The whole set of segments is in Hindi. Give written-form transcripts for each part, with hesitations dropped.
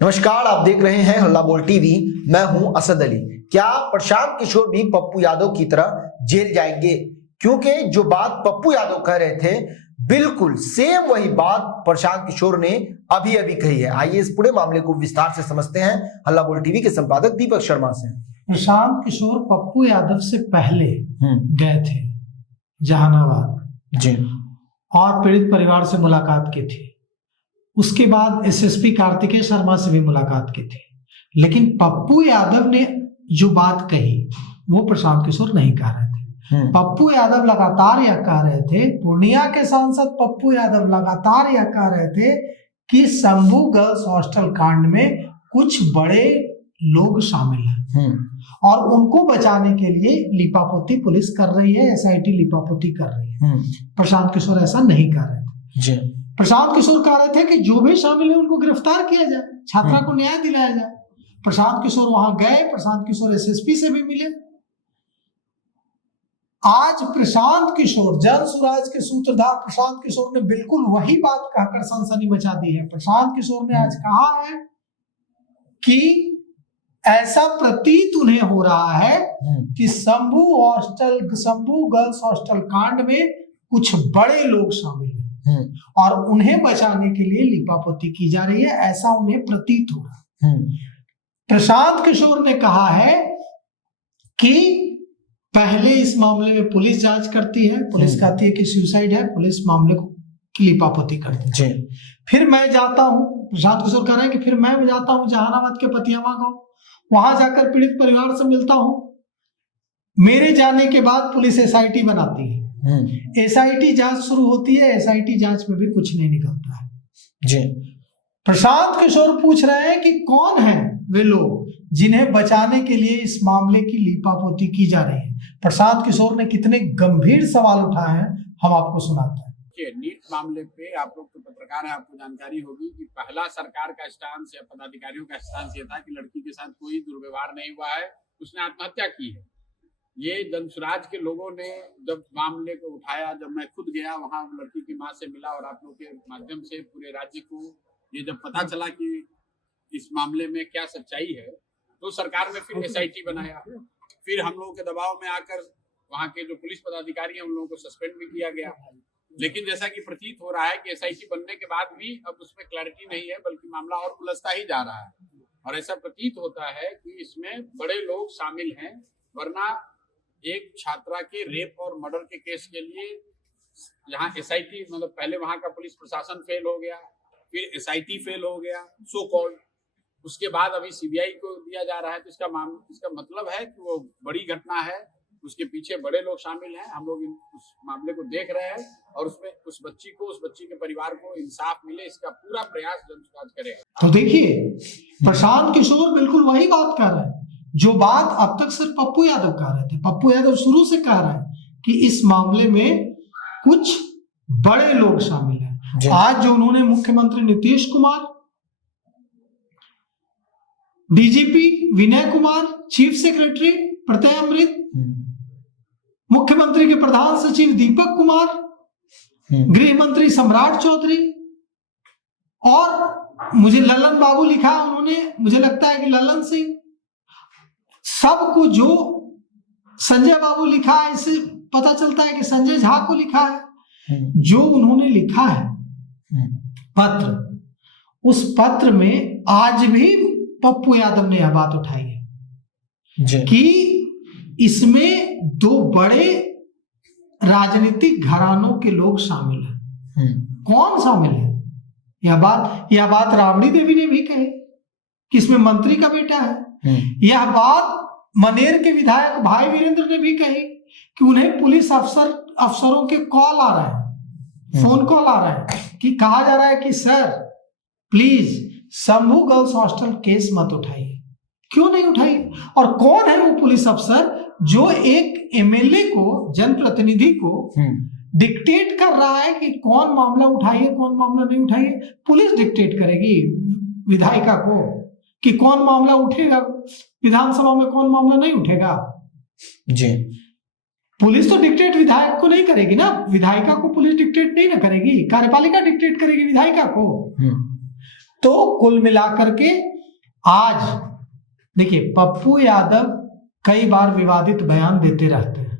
नमस्कार, आप देख रहे हैं हल्ला बोल टीवी। मैं हूं असद अली। क्या प्रशांत किशोर भी पप्पू यादव की तरह जेल जाएंगे? क्योंकि जो बात पप्पू यादव कह रहे थे, बिल्कुल सेम वही बात प्रशांत किशोर ने अभी अभी कही है। आइए इस पूरे मामले को विस्तार से समझते हैं हल्ला बोल टीवी के संपादक दीपक शर्मा से। प्रशांत किशोर पप्पू यादव से पहले गए थे जहानाबाद जी, और पीड़ित परिवार से मुलाकात की थी। उसके बाद एसएसपी कार्तिकेय शर्मा से भी मुलाकात की थी, लेकिन पप्पू यादव ने जो बात कही वो प्रशांत किशोर नहीं कह रहे थे। पप्पू यादव लगातार यह कह रहे थे, पूर्णिया के सांसद पप्पू यादव लगातार यह कह रहे थे कि शंभू गर्ल्स हॉस्टल कांड में कुछ बड़े लोग शामिल हैं और उनको बचाने के लिए लिपापोती पुलिस कर रही है, एसआईटी लिपापोती कर रही है। प्रशांत किशोर ऐसा नहीं कर रहे थे जी। प्रशांत किशोर कह रहे थे कि जो भी शामिल है उनको गिरफ्तार किया जाए, छात्रा को न्याय दिलाया जाए। प्रशांत किशोर वहां गए, प्रशांत किशोर एसएसपी से भी मिले। आज प्रशांत किशोर, जन सुराज के सूत्रधार प्रशांत किशोर ने बिल्कुल वही बात कहकर सनसनी मचा दी है। प्रशांत किशोर ने आज कहा है कि ऐसा प्रतीत उन्हें हो रहा है कि शंभू गर्ल्स हॉस्टल कांड में कुछ बड़े लोग शामिल हैं और उन्हें बचाने के लिए लिपापोती की जा रही है, ऐसा उन्हें प्रतीत हो रहा है। प्रशांत किशोर ने कहा है कि पहले इस मामले में पुलिस जांच करती है, पुलिस कहती है कि सुसाइड है, पुलिस मामले को लिपापोती करती है। फिर मैं जाता हूं, प्रशांत किशोर कह रहे हैं कि फिर मैं जाता हूं जहानाबाद के पतियावा गांव, वहां जाकर पीड़ित परिवार से मिलता हूं। मेरे जाने के बाद पुलिस एसआईटी बनाती है, एसआईटी जांच शुरू होती है, एसआईटी जांच में भी कुछ नहीं निकलता है जी। प्रशांत किशोर पूछ रहे हैं कि कौन है वे लोग जिन्हें बचाने के लिए इस मामले की लिपापोती की जा रही है। प्रशांत किशोर ने कितने गंभीर सवाल उठाए हैं, हम आपको सुनाते हैं। नीट मामले पे आप लोग तो पत्रकार हैं, आपको जानकारी होगी कि पहला सरकार का स्टांस या पदाधिकारियों का स्टांस ये था कि लड़की के साथ कोई दुर्व्यवहार नहीं हुआ है, उसने आत्महत्या की है। ये जनसुराज के लोगों ने जब मामले को उठाया, जब मैं खुद गया वहां लड़की की मां से मिला और आप लोग के माध्यम से पूरे राज्य को ये जब पता चला कि इस मामले में क्या सच्चाई है, तो सरकार ने फिर एसआईटी बनाया। फिर हम लोगों के दबाव में आकर वहां के जो पुलिस पदाधिकारी हैं उन लोगों को सस्पेंड भी किया गया। लेकिन जैसा कि प्रतीत हो रहा है कि एसआईटी बनने के बाद भी अब उसमें क्लैरिटी नहीं है, बल्कि मामला और उलझता ही जा रहा है और ऐसा प्रतीत होता है कि इसमें बड़े लोग शामिल हैं। वरना एक छात्रा के रेप और मर्डर के केस के लिए यहाँ एसआईटी, मतलब पहले वहां का पुलिस प्रशासन फेल हो गया, फिर एसआईटी फेल हो गया सो कॉल्ड, उसके बाद अभी सीबीआई को दिया जा रहा है। तो इसका मतलब है कि वो बड़ी घटना है, उसके पीछे बड़े लोग शामिल हैं। हम लोग उस मामले को देख रहे हैं और उसमें उस बच्ची के परिवार को इंसाफ मिले, इसका पूरा प्रयास जनसुराज करेगा। तो देखिए, प्रशांत किशोर बिल्कुल वही बात कर रहे हैं जो बात अब तक सिर्फ पप्पू यादव कह रहे थे। पप्पू यादव शुरू से कह रहे हैं कि इस मामले में कुछ बड़े लोग शामिल हैं। आज जो उन्होंने मुख्यमंत्री Nitish Kumar, DGP Vinay Kumar, chief secretary प्रत्यय अमृत, मुख्यमंत्री के प्रधान सचिव दीपक कुमार, गृह मंत्री सम्राट चौधरी और मुझे ललन बाबू लिखा उन्होंने, मुझे लगता है कि ललन सिंह, सबको जो संजय बाबू लिखा है, इससे पता चलता है कि संजय झा को लिखा है। जो उन्होंने लिखा है पत्र, उस पत्र में आज भी पप्पू यादव ने यह बात उठाई है कि इसमें दो बड़े राजनीतिक घरानों के लोग शामिल हैं। कौन शामिल है? यह बात राबड़ी देवी ने भी कही कि इसमें मंत्री का बेटा है। यह बात मनेर के विधायक भाई वीरेंद्र ने भी कही कि उन्हें पुलिस अफसरों के कॉल आ रहे हैं, फोन कॉल आ रहा है कि कहा जा रहा है कि sir please Shambhu girls hostel case मत उठाइए। क्यों नहीं उठाइए? और कौन है वो पुलिस अफसर जो एक एमएलए को, जनप्रतिनिधि को डिक्टेट कर रहा है कि कौन मामला उठाइए, कौन मामला नहीं उठाइए? पुलिस डिक्टेट करेगी विधायिका को कि कौन मामला उठेगा विधानसभा में, कौन मामला नहीं उठेगा जी। पुलिस तो डिक्टेट विधायक को नहीं करेगी ना, विधायिका को पुलिस डिक्टेट नहीं ना करेगी, कार्यपालिका डिक्टेट करेगी विधायिका को। तो कुल मिलाकर के आज देखिए, पप्पू यादव कई बार विवादित बयान देते रहते हैं,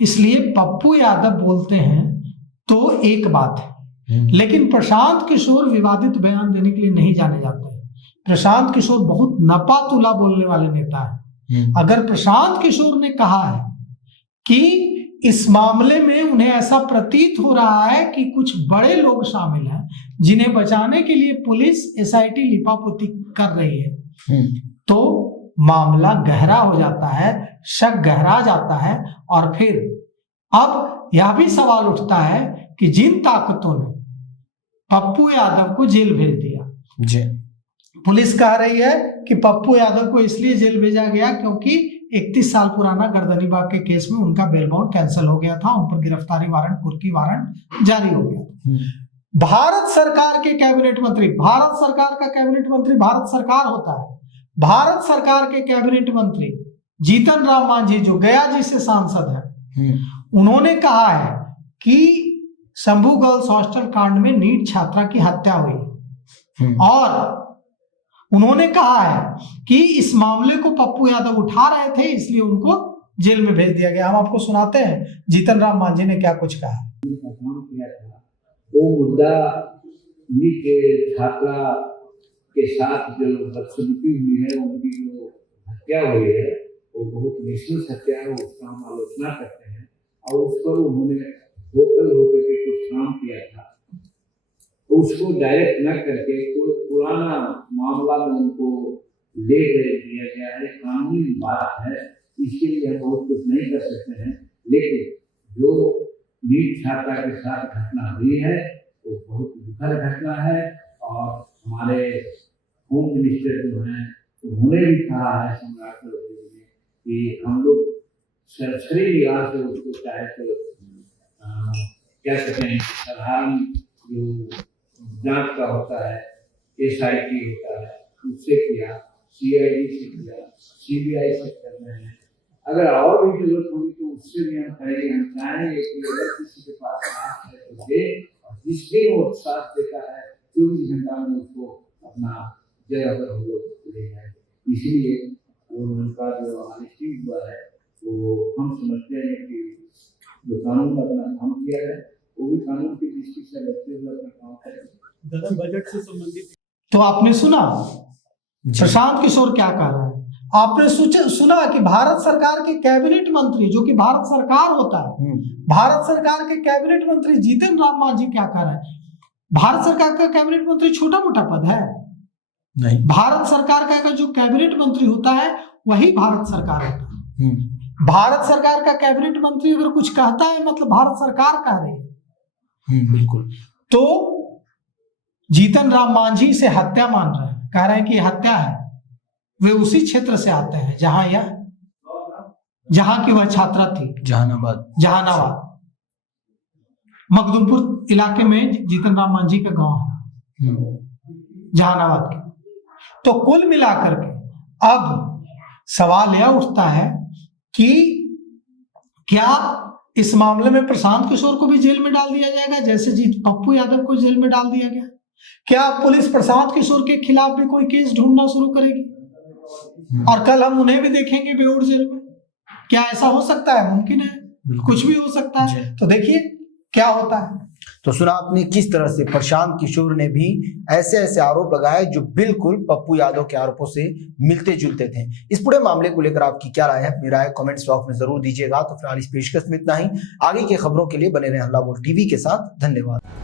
इसलिए पप्पू यादव बोलते हैं तो एक बात है, लेकिन प्रशांत किशोर विवादित बयान देने के लिए नहीं जाने जाते हैं। प्रशांत किशोर बहुत नपा तुला बोलने वाले नेता है। अगर प्रशांत किशोर ने कहा है कि इस मामले में उन्हें ऐसा प्रतीत हो रहा है कि कुछ बड़े लोग शामिल हैं जिन्हें बचाने के लिए पुलिस एसआईटी लिपापोती कर रही है, तो मामला गहरा हो जाता है, शक गहरा जाता है। और फिर अब यह भी सवाल उठता है कि जिन ताकतों ने पप्पू यादव को जेल भेज दिया जी, पुलिस कह रही है कि पप्पू यादव को इसलिए जेल भेजा गया क्योंकि 31 साल पुराना गर्दनीबाग के केस में उनका बेल बाउंड कैंसिल हो गया था, उन पर गिरफ्तारी वारंट, कुर्की वारंट जारी हो गया। भारत सरकार के कैबिनेट मंत्री, भारत सरकार का कैबिनेट मंत्री भारत सरकार होता है, भारत सरकार के कैबिनेट मंत्री जीतन राम मांझी जो गया जी से सांसद है, उन्होंने कहा है कि शंभू गर्ल्स हॉस्टल कांड में नीट छात्रा की हत्या हुई और उन्होंने कहा है कि इस मामले को पप्पू यादव उठा रहे थे, इसलिए उनको जेल में भेज दिया गया। हम आपको सुनाते हैं जीतन राम मांझी ने क्या कुछ कहा। वो मुद्दा नीट छात्रा के साथ जो बदसलूकी हुई है, उनकी जो हत्या हुई है, वो बहुत निष्ठुर हत्या है, उसका हम आलोचना करते हैं। और उस पर उन्होंने वोकल होकर के कुछ काम किया था, तो उसको डायरेक्ट न करके कोई पुराना मामला में उनको ले दिया गया है। कानूनी बात है, इसके लिए हम बहुत कुछ नहीं कर सकते हैं, लेकिन जो नीट छात्रा के साथ घटना हुई है वो बहुत दुखद घटना है। और हमारे होम मिनिस्टर जो हैं उन्होंने भी कहा है सम्राट ने कि हम लोग सरसरी निगाह से उसको चाहे तो क्या कहते हैं, साधारण जो जांच का होता है, एसआईटी होता है, उससे किया, सीआईडी से किया, सीबीआई से कर रहे हैं। अगर और भी जरूरत होगी तो उससे भी हम करेंगे। हम चाहेंगे कि अगर किसी के पास साथ है तो दे, और जिस दिन वो साथ देता है 24 घंटा में उसको अपना जगह पर हम लोग ले जाए। इसलिए उनका जो ऑनेस्टी हुआ है वो हम समझते हैं कि जो कानून अपना काम किया है वो भी कानून की दृष्टि से बच्चे हुए अपना काम करें। बजट से संबंधित तो आपने सुना प्रशांत किशोर क्या कह रहा है, आपने सुना कि भारत सरकार के कैबिनेट मंत्री, जो कि भारत सरकार होता है, भारत सरकार के कैबिनेट मंत्री जीतन राम मांझी क्या कह रहे हैं। भारत सरकार का कैबिनेट मंत्री छोटा मोटा पद है नहीं, भारत सरकार का जो कैबिनेट मंत्री होता है वही भारत सरकार होता है। भारत सरकार का कैबिनेट मंत्री अगर कुछ कहता है मतलब भारत सरकार कह रही है। बिल्कुल। तो जीतन राम मांझी से हत्या मान रहे हैं, कह रहे हैं कि हत्या है। वे उसी क्षेत्र से आते हैं जहां की वह छात्रा थी, जहानाबाद मखदुमपुर इलाके में जीतन राम मांझी का गांव है, जहानाबाद के। तो कुल मिलाकर के अब सवाल यह उठता है कि क्या इस मामले में प्रशांत किशोर को भी जेल में डाल दिया जाएगा जैसे पप्पू यादव को जेल में डाल दिया गया। क्या पुलिस प्रशांत किशोर के खिलाफ भी कोई केस ढूंढना शुरू करेगी और कल हम उन्हें भी देखेंगे बेऊर जेल में। क्या ऐसा हो सकता है? मुमकिन है, कुछ भी हो सकता है। तो देखिए क्या होता है। तो सुना आपने किस तरह से प्रशांत किशोर ने भी ऐसे ऐसे आरोप लगाए जो बिल्कुल पप्पू यादव के आरोपों से मिलते जुलते थे। इस पूरे मामले को लेकर आपकी क्या राय है? अपनी राय कमेंट्स बॉक्स में जरूर दीजिएगा। तो फिलहाल इस पेशकश में इतना ही। आगे की खबरों के लिए बने रहे हल्ला बोल टीवी के साथ। धन्यवाद।